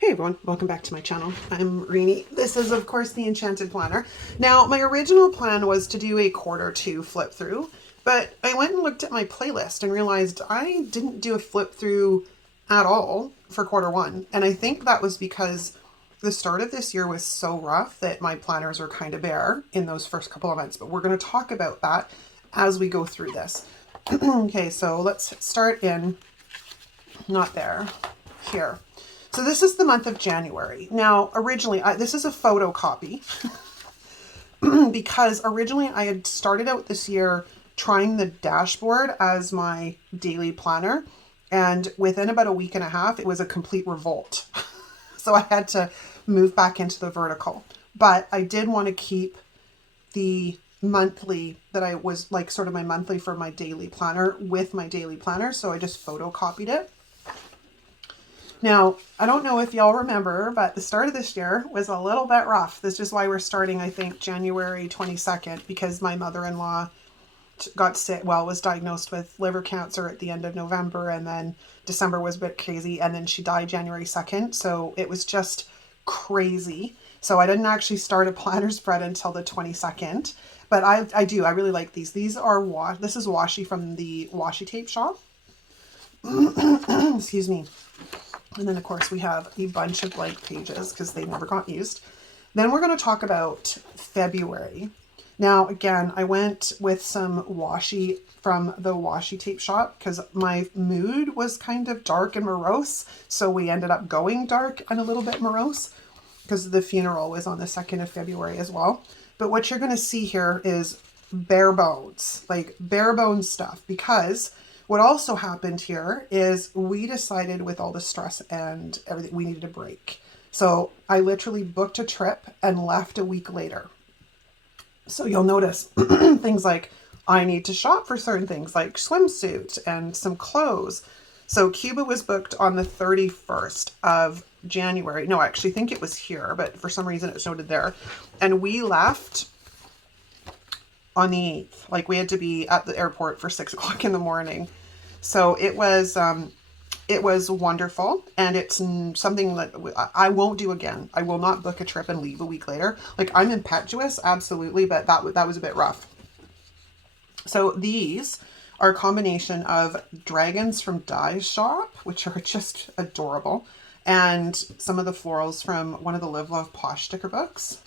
Hey everyone, welcome back to my channel. I'm Rini. This is of course the Enchanted planner. Now my original plan was to do a quarter two flip through, but I went and looked at my playlist and realized I didn't do a flip through at all for quarter one. And I think that was because the start of this year was so rough that my planners are kind of bare in those first couple of months, but we're going to talk about that as we go through this. Okay, so let's start in, not there, here. So this is the month of January. Now, originally, this is a photocopy because originally I had started out this year trying the dashboard as my daily planner. And within about a week and a half, it was a complete revolt. So I had to move back into the vertical. But I did want to keep the monthly that I was like sort of my monthly for my daily planner with my daily planner. So I just photocopied it. Now, I don't know if y'all remember, but the start of this year was a little bit rough. This is why we're starting, I think, January 22nd, because my mother-in-law got sick, was diagnosed with liver cancer at the end of November, and then December was a bit crazy, and then she died January 2nd. So it was just crazy. So I didn't actually start a planner spread until the 22nd, but I really like these. These are, this is washi from the Washi Tape shop. Excuse me. And then, of course, we have a bunch of blank pages because they never got used. Then we're going to talk about February. Now, again, I went with some washi from the Washi Tape shop because my mood was kind of dark and morose. So we ended up going dark and a little bit morose because the funeral was on the 2nd of February as well. But what you're going to see here is bare bones, like bare bones stuff, because what also happened here is we decided with all the stress and everything, we needed a break. So I literally booked a trip and left a week later. So you'll notice things like I need to shop for certain things like swimsuit and some clothes. So Cuba was booked on the 31st of January. No, I actually think it was here, but for some reason it's noted there. And we left on the 8th. Like we had to be at the airport for 6 o'clock in the morning. So it was wonderful, and it's something that I won't do again. I will not book a trip and leave a week later. Like I'm impetuous, absolutely, but that was a bit rough. So these are a combination of dragons from Dye's shop, which are just adorable, and some of the florals from one of the Live Love Posh sticker books.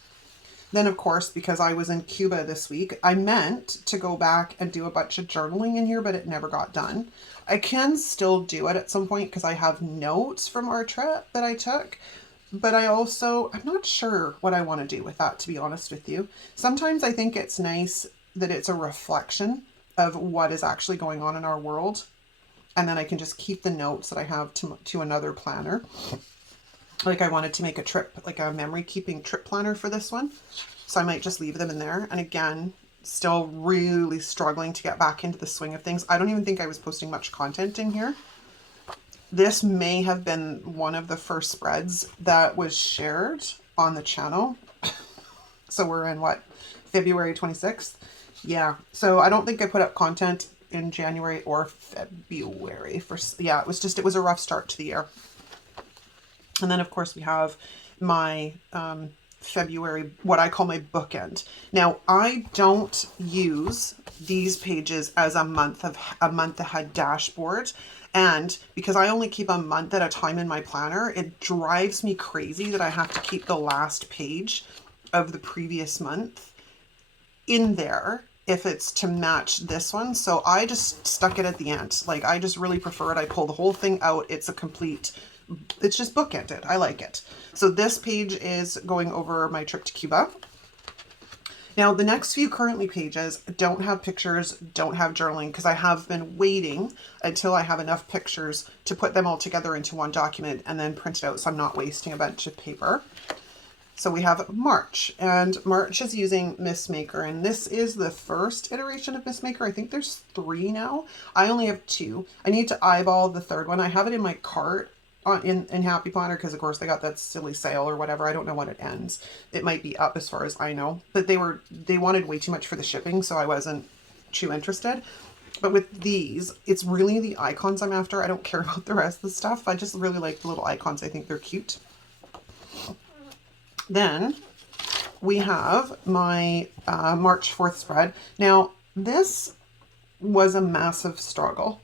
Then, of course, because I was in Cuba this week, I meant to go back and do a bunch of journaling in here, but it never got done. I can still do it at some point because I have notes from our trip that I took. But I'm not sure what I want to do with that, to be honest with you. Sometimes I think it's nice that it's a reflection of what is actually going on in our world. And then I can just keep the notes that I have to another planner. Like I wanted to make a trip, like a memory keeping trip planner for this one. So I might just leave them in there. And again, still really struggling to get back into the swing of things. I don't even think I was posting much content in here. This may have been one of the first spreads that was shared on the channel. So we're in what, February 26th? Yeah. So I don't think I put up content in January or February. It was a rough start to the year. And then, of course, we have my February, what I call my bookend. Now, I don't use these pages as a month ahead dashboard. And because I only keep a month at a time in my planner, it drives me crazy that I have to keep the last page of the previous month in there if it's to match this one. So I just stuck it at the end. Like, I just really prefer it. I pull the whole thing out. It's just bookended. I like it. So this page is going over my trip to Cuba. Now, the next few currently pages don't have pictures, don't have journaling, because I have been waiting until I have enough pictures to put them all together into one document and then print it out so I'm not wasting a bunch of paper. So we have March, and March is using Mistmaker, and this is the first iteration of Mistmaker. I think there's 3 now. I only have 2. I need to eyeball the 3rd one. I have it in my cart in Happy Planner because, of course, they got that silly sale or whatever. I don't know when it ends. It might be up as far as I know. But they wanted way too much for the shipping, so I wasn't too interested. But with these, it's really the icons I'm after. I don't care about the rest of the stuff. I just really like the little icons. I think they're cute. Then we have my March 4th spread. Now, this was a massive struggle.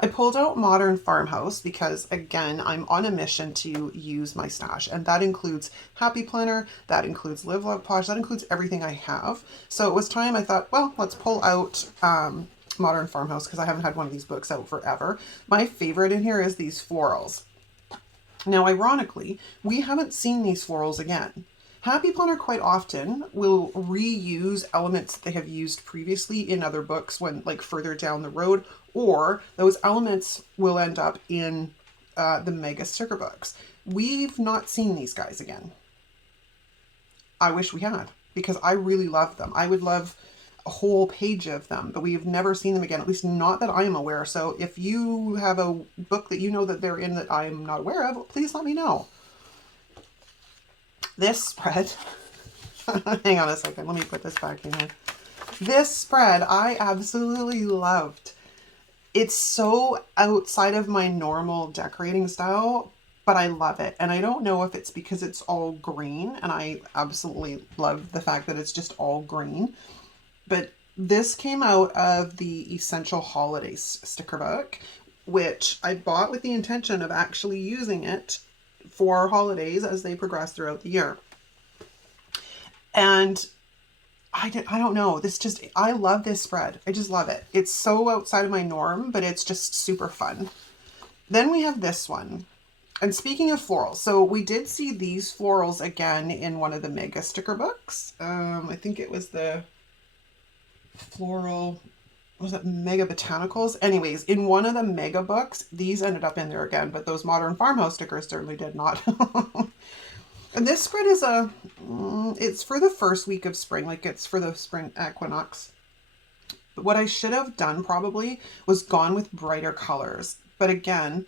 I pulled out Modern Farmhouse because, again, I'm on a mission to use my stash, and that includes Happy Planner, that includes Live, Love, Posh, that includes everything I have. So it was time. I thought, well, let's pull out Modern Farmhouse because I haven't had one of these books out forever. My favorite in here is these florals. Now, ironically, we haven't seen these florals again. Happy Planner quite often will reuse elements that they have used previously in other books when, like, further down the road, or those elements will end up in the mega sticker books. We've not seen these guys again. I wish we had, because I really love them. I would love a whole page of them, but we've never seen them again, at least not that I am aware. So if you have a book that you know that they're in that I'm not aware of, please let me know. This spread, hang on a second, let me put this back in here. This spread I absolutely loved. It's so outside of my normal decorating style, but I love it. And I don't know if it's because it's all green, and I absolutely love the fact that it's just all green. But this came out of the Essential Holidays sticker book, which I bought with the intention of actually using it for holidays as they progress throughout the year. And I don't know, I love this spread. I just love it. It's so outside of my norm, but it's just super fun. Then we have this one. And speaking of florals, so we did see these florals again in one of the mega sticker books. I think it was the floral, was it Mega Botanicals? Anyways, in one of the mega books, these ended up in there again, but those Modern Farmhouse stickers certainly did not. And this spread is it's for the first week of spring, like it's for the spring equinox. But what I should have done probably was gone with brighter colors. But again,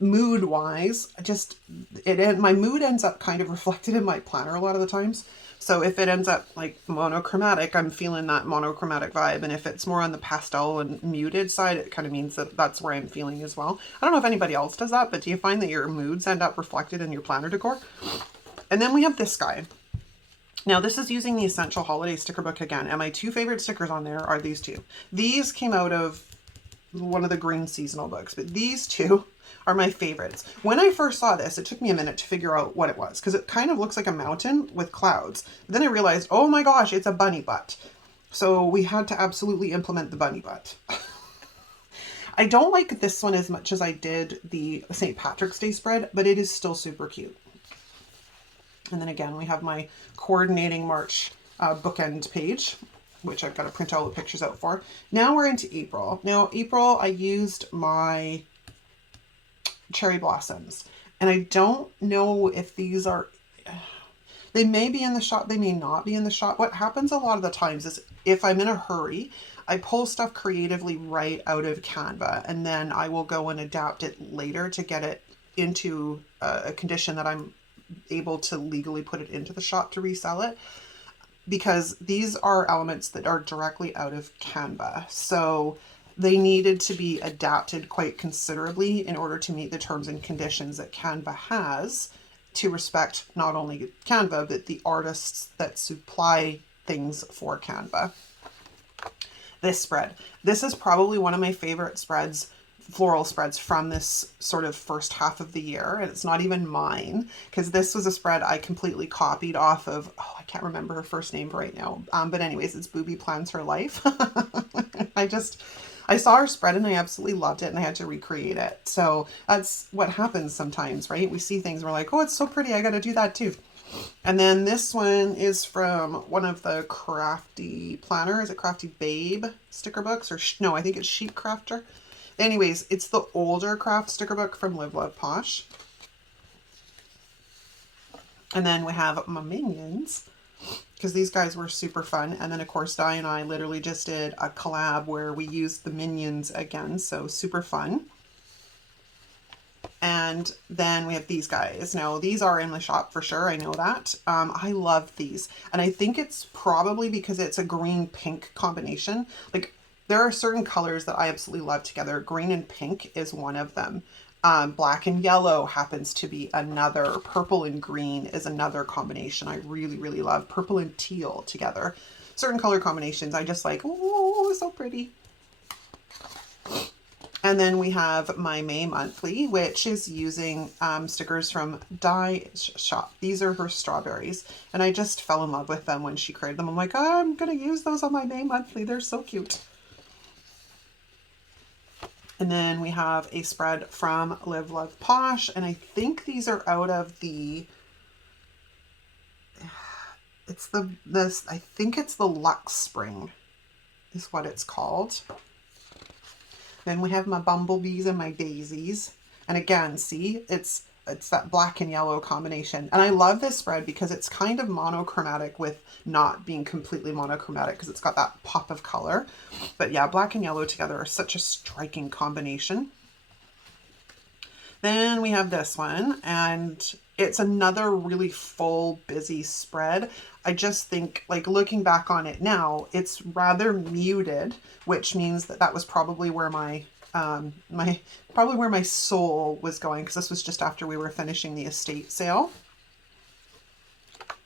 mood wise, my mood ends up kind of reflected in my planner a lot of the times. So if it ends up like monochromatic, I'm feeling that monochromatic vibe. And if it's more on the pastel and muted side, it kind of means that that's where I'm feeling as well. I don't know if anybody else does that, but do you find that your moods end up reflected in your planner decor? And then we have this guy. Now this is using the Essential Holiday sticker book again. And my two favorite stickers on there are these two. These came out of one of the green seasonal books, but these two are my favorites. When I first saw this, it took me a minute to figure out what it was because it kind of looks like a mountain with clouds. But then I realized, oh my gosh, it's a bunny butt. So we had to absolutely implement the bunny butt. I don't like this one as much as I did the St. Patrick's Day spread, but it is still super cute. And then again, we have my coordinating March bookend page, which I've got to print all the pictures out for. Now we're into April. Now, April, I used my cherry blossoms. And I don't know if these are, they may be in the shop, they may not be in the shop. What happens a lot of the times is if I'm in a hurry, I pull stuff creatively right out of Canva, and then I will go and adapt it later to get it into a condition that I'm able to legally put it into the shop to resell it. Because these are elements that are directly out of Canva. So they needed to be adapted quite considerably in order to meet the terms and conditions that Canva has to respect not only Canva, but the artists that supply things for Canva. This spread. This is probably one of my favorite spreads, floral spreads from this sort of first half of the year. And it's not even mine because this was a spread I completely copied off of, oh, I can't remember her first name right now. But anyways, it's Booby Plans Her Life. I saw her spread and I absolutely loved it and I had to recreate it. So that's what happens sometimes, right? We see things and we're like, oh, it's so pretty, I got to do that too. And then this one is from one of the Crafty Planner. Is it Crafty Babe sticker books? Or no, I think it's Sheep Crafter. Anyways, it's the older craft sticker book from Live, Love, Posh. And then we have my Minions, because these guys were super fun. And then, of course, Di and I literally just did a collab where we used the Minions again, so super fun. And then we have these guys. Now, these are in the shop for sure. I know that. I love these. And I think it's probably because it's a green-pink combination. Like, there are certain colors that I absolutely love together. Green and pink is one of them. Black and yellow happens to be another. Purple and green is another combination I really, really love. Purple and teal together. Certain color combinations I just like, oh, so pretty. And then we have my May monthly, which is using stickers from Dye Shop. These are her strawberries. And I just fell in love with them when she created them. I'm like, oh, I'm going to use those on my May monthly. They're so cute. And then we have a spread from Live Love Posh. And I think these are out of the, I think it's the Luxe Spring is what it's called. Then we have my bumblebees and my daisies. And again, see, it's that black and yellow combination. And I love this spread because it's kind of monochromatic with not being completely monochromatic because it's got that pop of color. But yeah, black and yellow together are such a striking combination. Then we have this one, and it's another really full, busy spread. I just think, like, looking back on it now, it's rather muted, which means that that was probably where my probably where my soul was going, because this was just after we were finishing the estate sale.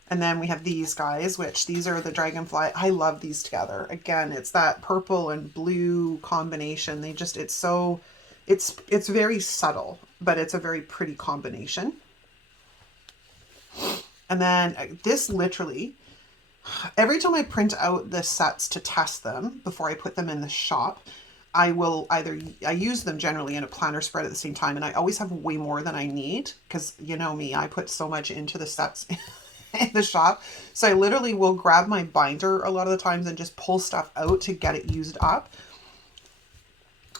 And then we have these guys, which these are the Dragonfly. I love these together. Again, it's that purple and blue combination. They just, it's so, it's very subtle, but it's a very pretty combination. And then this literally, every time I print out the sets to test them before I put them in the shop, I will I use them generally in a planner spread at the same time, and I always have way more than I need because you know me, I put so much into the sets in the shop. So I literally will grab my binder a lot of the times and just pull stuff out to get it used up.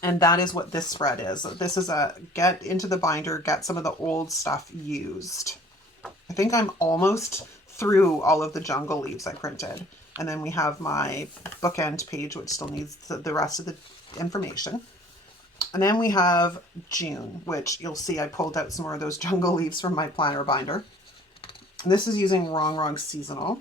And that is what this spread is. This is a get into the binder, get some of the old stuff used. I think I'm almost through all of the jungle leaves I printed. And then we have my bookend page, which still needs the rest of the information. And then we have June, which you'll see I pulled out some more of those jungle leaves from my planner binder. And this is using Wrong Seasonal.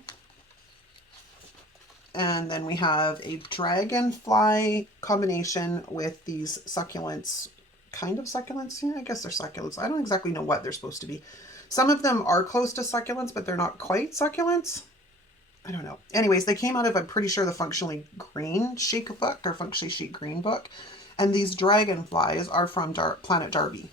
And then we have a dragonfly combination with these succulents, kind of succulents. Yeah, I guess they're succulents. I don't exactly know what they're supposed to be. Some of them are close to succulents, but they're not quite succulents. I don't know. Anyways, they came out of, I'm pretty sure, the Functionally Green Chic book, or Functionally Chic Green book. And these dragonflies are from Planet Darby.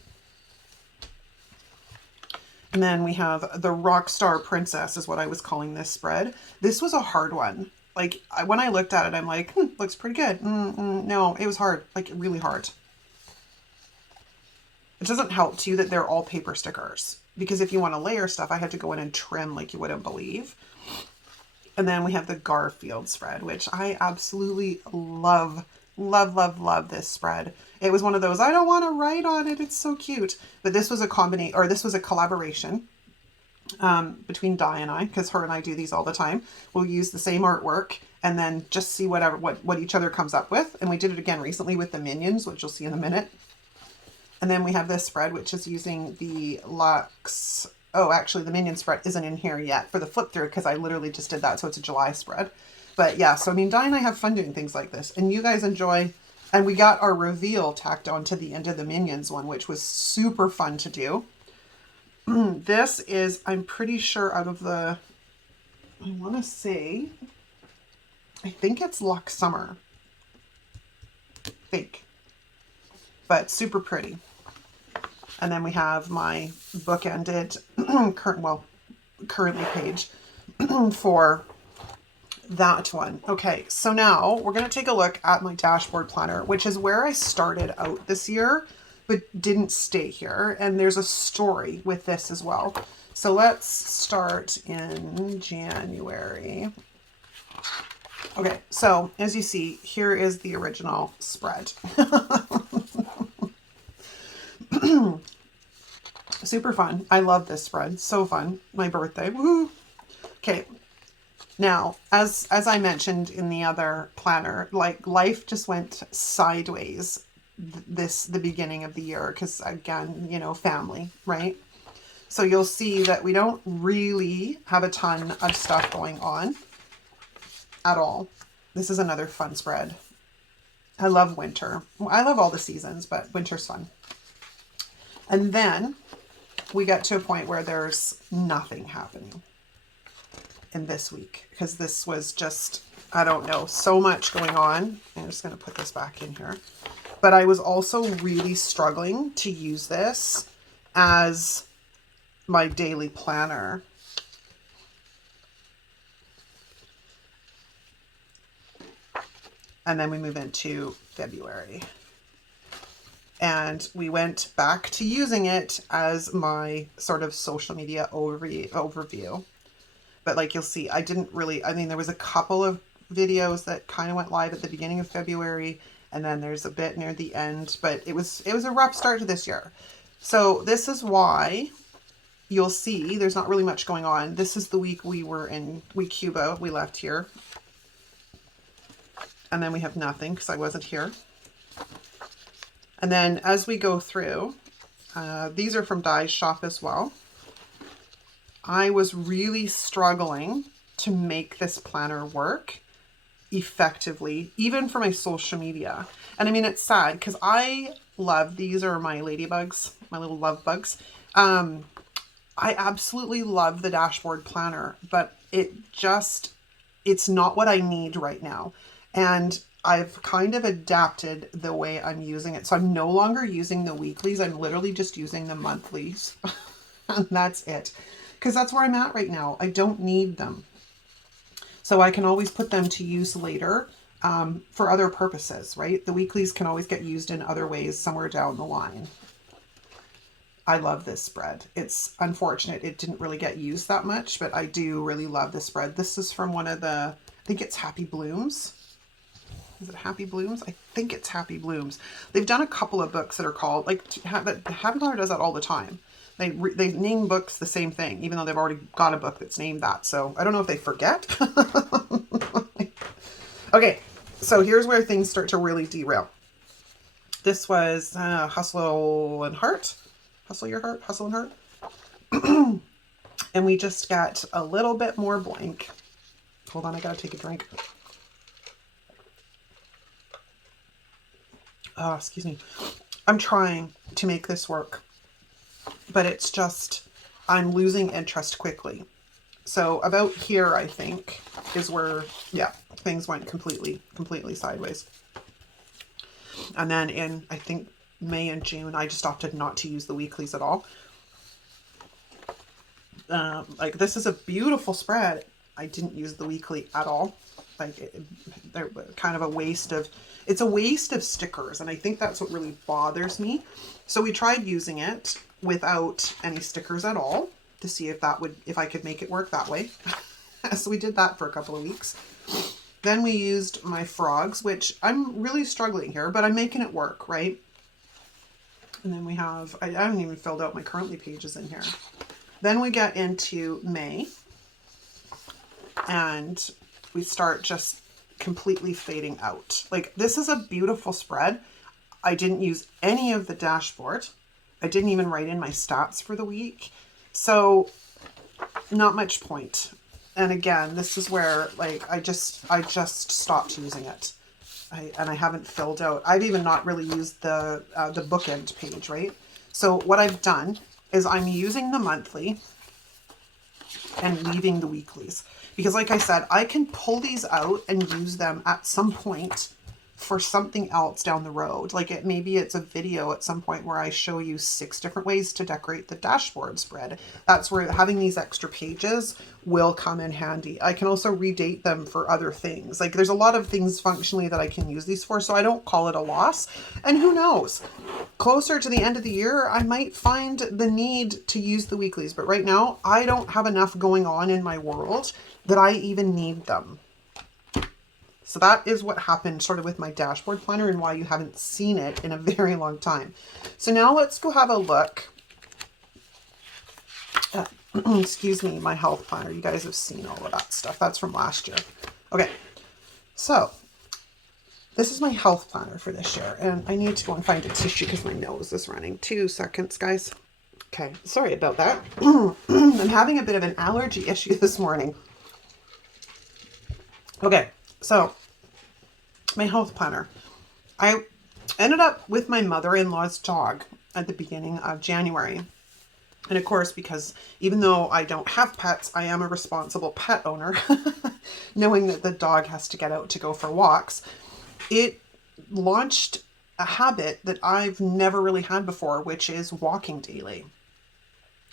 And then we have the Rockstar Princess is what I was calling this spread. This was a hard one. Like, when I looked at it, I'm like, looks pretty good. No, it was hard. Like, really hard. It doesn't help, too, that they're all paper stickers. Because if you want to layer stuff, I had to go in and trim like you wouldn't believe. And then we have the Garfield spread, which I absolutely love. Love this spread. It was one of those, I don't want to write on it. It's so cute. But this was a combination, or this was a collaboration between Di and I, because her and I do these all the time. We'll use the same artwork and then just see what each other comes up with. And we did it again recently with the Minions, which you'll see in a minute. And then we have this spread, which is using the Luxe. Oh, actually, the Minion spread isn't in here yet for the flip through because I literally just did that. So it's a July spread. But yeah, so I mean, Di and I have fun doing things like this. And you guys enjoy. And we got our reveal tacked on to the end of the Minions one, which was super fun to do. This is, I'm pretty sure, out of the, I want to say, I think it's Luxe Summer. I think. But super pretty. And then we have my bookended currently page for that one. Okay, so now we're going to take a look at my dashboard planner, which is where I started out this year, but didn't stay here. And there's a story with this as well. So let's start in January. Okay, so as you see, here is the original spread. Super fun. I love this spread. So fun. My birthday. Woo! Okay. Now, as I mentioned in the other planner, like life just went sideways the beginning of the year because again, you know, family, right? So you'll see that we don't really have a ton of stuff going on at all. This is another fun spread. I love winter. I love all the seasons, but winter's fun. And then we get to a point where there's nothing happening in this week because this was just, I don't know, so much going on. I'm just going to put this back in here. But I was also really struggling to use this as my daily planner. And then we move into February. And we went back to using it as my sort of social media overview. But like you'll see, I didn't really, I mean, there was a couple of videos that kind of went live at the beginning of February. And then there's a bit near the end, but it was a rough start to this year. So this is why you'll see there's not really much going on. This is the week we were in Cuba. We left here. And then we have nothing because I wasn't here. And then as we go through, these are from Dye's shop as well. I was really struggling to make this planner work effectively, even for my social media. And I mean, it's sad because I love, these are my ladybugs, my little love bugs. I absolutely love the dashboard planner, but it's not what I need right now. And I've kind of adapted the way I'm using it. So I'm no longer using the weeklies. I'm literally just using the monthlies. And that's it. Because that's where I'm at right now. I don't need them. So I can always put them to use later for other purposes, right? The weeklies can always get used in other ways somewhere down the line. I love this spread. It's unfortunate it didn't really get used that much, but I do really love this spread. This is from one of the, I think it's Happy Blooms. Is it Happy Blooms? I think it's Happy Blooms. They've done a couple of books that are called, like Happy Planner does that all the time. They name books the same thing, even though they've already got a book that's named that. So I don't know if they forget. Okay, so here's where things start to really derail. This was Hustle and Heart. Hustle Your Heart, Hustle and Heart. And we just got a little bit more blank. Hold on, I gotta take a drink. Oh, excuse me. I'm trying to make this work, but it's just, I'm losing interest quickly. So about here, I think, is where, yeah, things went completely sideways. And then in, I think, May and June, I just opted not to use the weeklies at all. Like, this is a beautiful spread. I didn't use the weekly at all. Like, they're kind of a waste of, it's a waste of stickers. And I think that's what really bothers me. So we tried using it without any stickers at all to see if that would, if I could make it work that way. So we did that for a couple of weeks. Then we used my frogs, which I'm really struggling here, but I'm making it work, right? And then we have, I haven't even filled out my currently pages in here. Then we get into May and we start just completely fading out. Like, this is a beautiful spread. I didn't use any of the dashboard. I didn't even write in my stats for the week. So not much point. And again, this is where, like, I just stopped using it. And I haven't filled out. I've even not really used the bookend page, right? So what I've done is I'm using the monthly and leaving the weeklies. Because like I said, I can pull these out and use them at some point for something else down the road. Like maybe it's a video at some point where I show you 6 different ways to decorate the dashboard spread. That's where having these extra pages will come in handy. I can also redate them for other things. Like there's a lot of things functionally that I can use these for, so I don't call it a loss. And who knows, closer to the end of the year, I might find the need to use the weeklies. But right now, I don't have enough going on in my world that I even need them. So that is what happened sort of with my dashboard planner and why you haven't seen it in a very long time. So now let's go have a look at, excuse me, my health planner. You guys have seen all of that stuff. That's from last year. Okay, so this is my health planner for this year. And I need to go and find a tissue because my nose is running. 2 seconds, guys. Okay, sorry about that. I'm having a bit of an allergy issue this morning. Okay, so my health planner. I ended up with my mother-in-law's dog at the beginning of January. And of course, because even though I don't have pets, I am a responsible pet owner, knowing that the dog has to get out to go for walks, it launched a habit that I've never really had before, which is walking daily,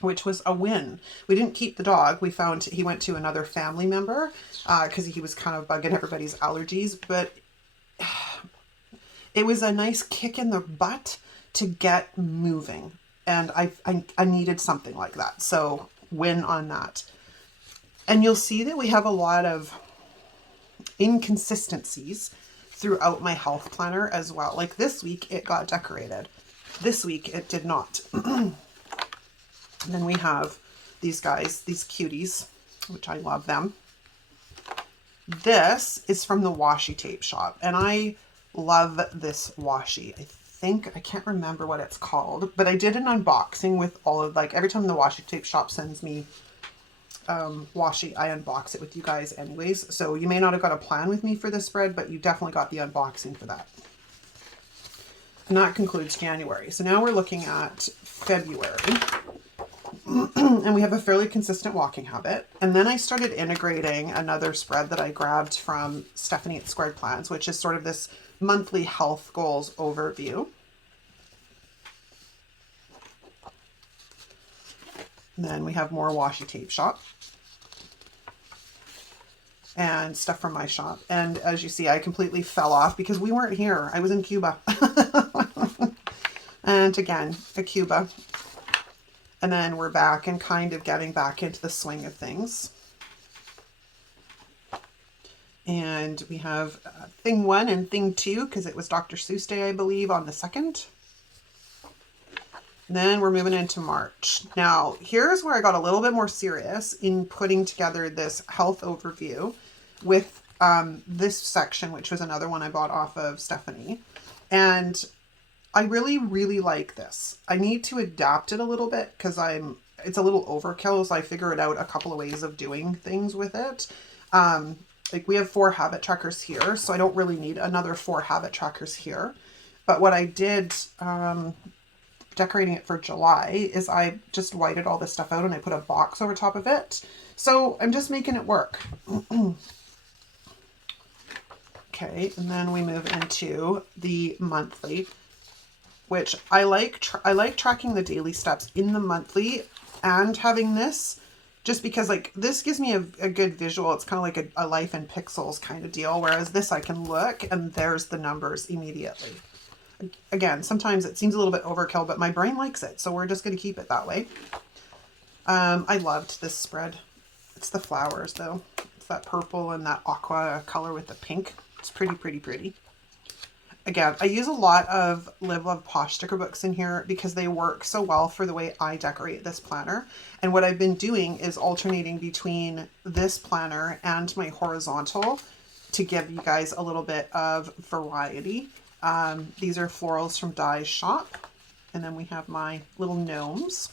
which was a win. We didn't keep the dog. We found he went to another family member because he was kind of bugging everybody's allergies, but it was a nice kick in the butt to get moving. And I needed something like that. So win on that. And you'll see that we have a lot of inconsistencies throughout my health planner as well. Like this week it got decorated. This week it did not. And then we have these guys, these cuties, which I love them. This is from the Washi Tape shop. And I love this washi. I can't remember what it's called, but I did an unboxing with all of, like, every time the Washi Tape shop sends me washi, I unbox it with you guys anyways. So you may not have got a plan with me for this spread, but you definitely got the unboxing for that. And that concludes January. So now we're looking at February. And we have a fairly consistent walking habit. And then I started integrating another spread that I grabbed from Stephanie at Squared Plans, which is sort of this monthly health goals overview. And then we have more Washi Tape shop and stuff from my shop. And as you see, I completely fell off because we weren't here. I was in Cuba. And again, a Cuba. And then we're back and kind of getting back into the swing of things. And we have thing 1 and thing 2, because it was Dr. Seuss Day, I believe, on the 2nd. And then we're moving into March. Now, here's where I got a little bit more serious in putting together this health overview with this section, which was another one I bought off of Stephanie. And I really, really like this. I need to adapt it a little bit because it's a little overkill, so I figured out a couple of ways of doing things with it. Like we have 4 habit trackers here, so I don't really need another 4 habit trackers here. But what I did, decorating it for July, is I just whited all this stuff out and I put a box over top of it. So I'm just making it work. Okay, and then we move into the monthly, which I like tracking the daily steps in the monthly and having this, just because like this gives me a good visual. It's kind of like a life in pixels kind of deal. Whereas this, I can look and there's the numbers immediately. Again, sometimes it seems a little bit overkill, but my brain likes it. So we're just going to keep it that way. I loved this spread. It's the flowers though. It's that purple and that aqua color with the pink. It's pretty, pretty, pretty. Again, I use a lot of Live Love Posh sticker books in here because they work so well for the way I decorate this planner. And what I've been doing is alternating between this planner and my horizontal to give you guys a little bit of variety. These are florals from Dye's shop. And then we have my little gnomes.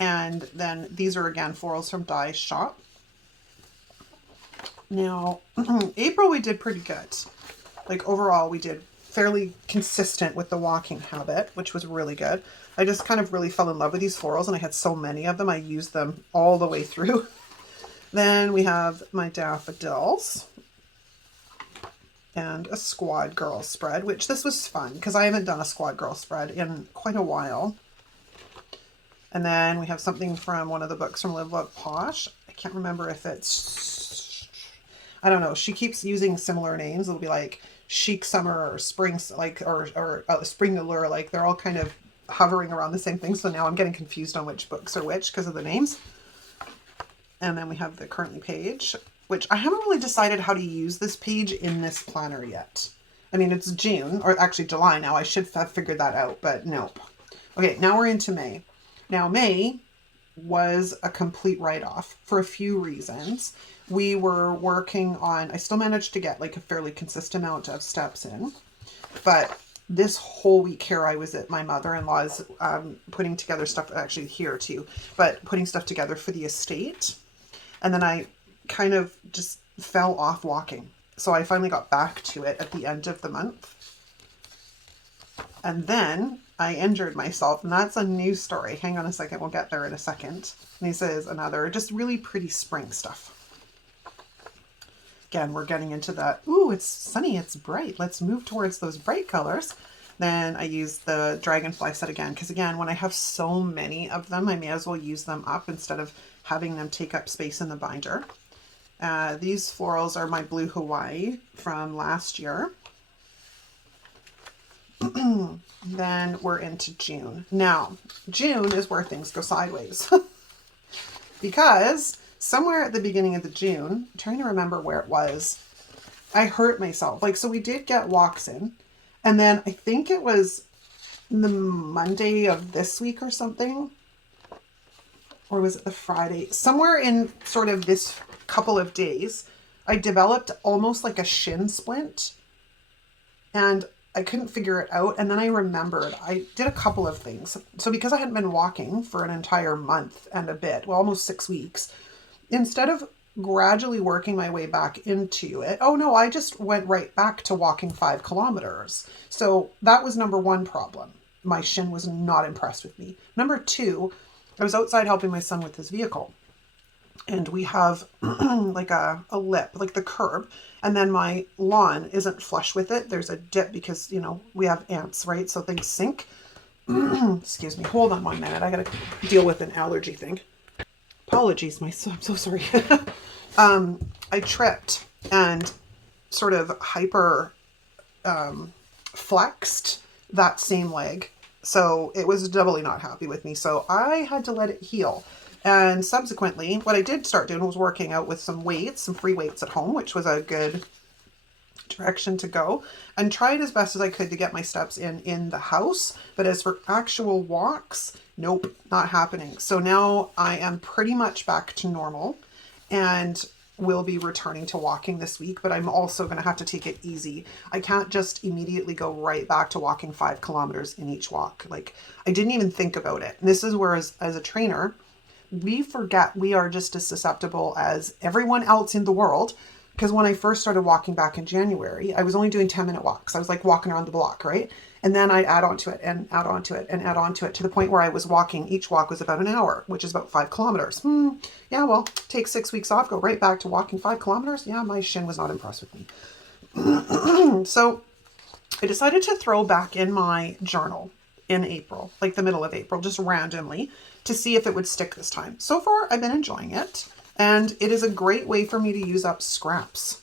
And then these are again florals from Dye's shop. Now, April we did pretty good. Like overall, we did fairly consistent with the walking habit, which was really good. I just kind of really fell in love with these florals and I had so many of them. I used them all the way through. Then we have my daffodils and a squad girl spread, which this was fun because I haven't done a squad girl spread in quite a while. And then we have something from one of the books from Live Love Posh. I can't remember if it's, I don't know. She keeps using similar names. It'll be like Chic Summer or Spring, like, or Spring Allure, like they're all kind of hovering around the same thing. So now I'm getting confused on which books are which because of the names. And then we have the currently page, which I haven't really decided how to use this page in this planner yet. I mean, it's June, or actually July now. I should have figured that out, but nope. Okay, now we're into May. Now May was a complete write-off for a few reasons. We were working on, I still managed to get like a fairly consistent amount of steps in, but this whole week here I was at my mother-in-law's putting together stuff, actually here too, but putting stuff together for the estate. And then I kind of just fell off walking. So I finally got back to it at the end of the month. And then I injured myself, and that's a new story. Hang on a second, we'll get there in a second. This is another just really pretty spring stuff. Again, we're getting into that, ooh, it's sunny, it's bright. Let's move towards those bright colors. Then I use the dragonfly set again, because again, when I have so many of them, I may as well use them up instead of having them take up space in the binder. These florals are my blue Hawaii from last year. Then we're into June. Now, June is where things go sideways. Because somewhere at the beginning of the June, I'm trying to remember where it was, I hurt myself. Like, so we did get walks in, and then I think it was the Monday of this week or something, or was it the Friday? Somewhere in sort of this couple of days, I developed almost like a shin splint, and I couldn't figure it out. And then I remembered I did a couple of things. So because I hadn't been walking for an entire month and a bit, well, almost 6 weeks, instead of gradually working my way back into it, oh no, I just went right back to walking 5 kilometers. So that was number one problem. My shin was not impressed with me. Number two, I was outside helping my son with his vehicle. And we have like a lip, like the curb. And then my lawn isn't flush with it. There's a dip because, you know, we have ants, right? So things sink. Excuse me. Hold on 1 minute. I got to deal with an allergy thing. Apologies. I'm so sorry. I tripped and sort of hyper flexed that same leg. So it was doubly not happy with me. So I had to let it heal. And subsequently, what I did start doing was working out with some weights, some free weights at home, which was a good direction to go, and tried as best as I could to get my steps in the house. But as for actual walks, nope, not happening. So now I am pretty much back to normal and will be returning to walking this week, but I'm also going to have to take it easy. I can't just immediately go right back to walking 5 kilometers in each walk. Like, I didn't even think about it. And this is where as a trainer, we forget we are just as susceptible as everyone else in the world. Because when I first started walking back in January, I was only doing 10-minute walks. I was like walking around the block, right? And then I'd add on to it and add on to it and add on to it to the point where I was walking, each walk was about an hour, which is about 5 kilometers. Yeah, well, take 6 weeks off, go right back to walking 5 kilometers. Yeah, my shin was not impressed with me. So I decided to throw back in my journal in April, like the middle of April, just randomly, to see if it would stick this time. So far, I've been enjoying it. And it is a great way for me to use up scraps.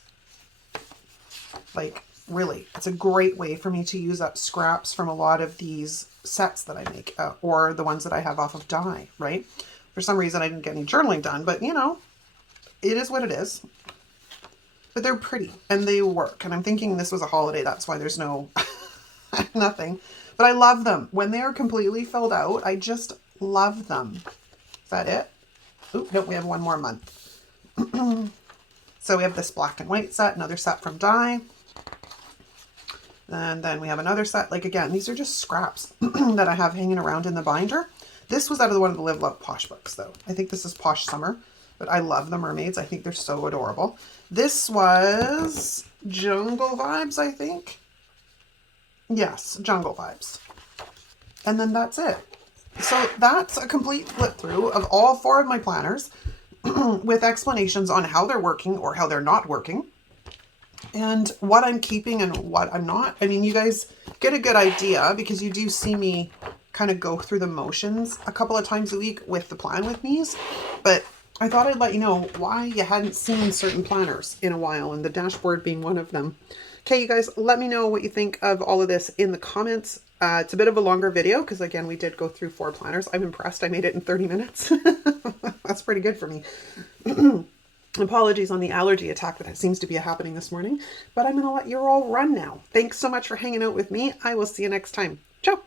Like, really, it's a great way for me to use up scraps from a lot of these sets that I make, or the ones that I have off of dye, right? For some reason, I didn't get any journaling done, but you know, it is what it is. But they're pretty and they work. And I'm thinking this was a holiday. That's why there's no, nothing. But I love them. When they are completely filled out, I just love them. Is that it? Oh, no, we have one more month. So we have this black and white set, another set from dye. And then we have another set. Like, again, these are just scraps that I have hanging around in the binder. This was out of one of the Live Love Posh books, though. I think this is Posh Summer, but I love the mermaids. I think they're so adorable. This was Jungle Vibes, I think. Yes, Jungle Vibes. And then that's it. So that's a complete flip through of all 4 of my planners with explanations on how they're working or how they're not working and what I'm keeping and what I'm not. I mean, you guys get a good idea because you do see me kind of go through the motions a couple of times a week with the plan with me's, but I thought I'd let you know why you hadn't seen certain planners in a while, and the dashboard being one of them. Okay, you guys, let me know what you think of all of this in the comments. It's a bit of a longer video because, again, we did go through 4 planners. I'm impressed I made it in 30 minutes. That's pretty good for me. Apologies on the allergy attack that seems to be happening this morning, but I'm going to let you all run now. Thanks so much for hanging out with me. I will see you next time. Ciao.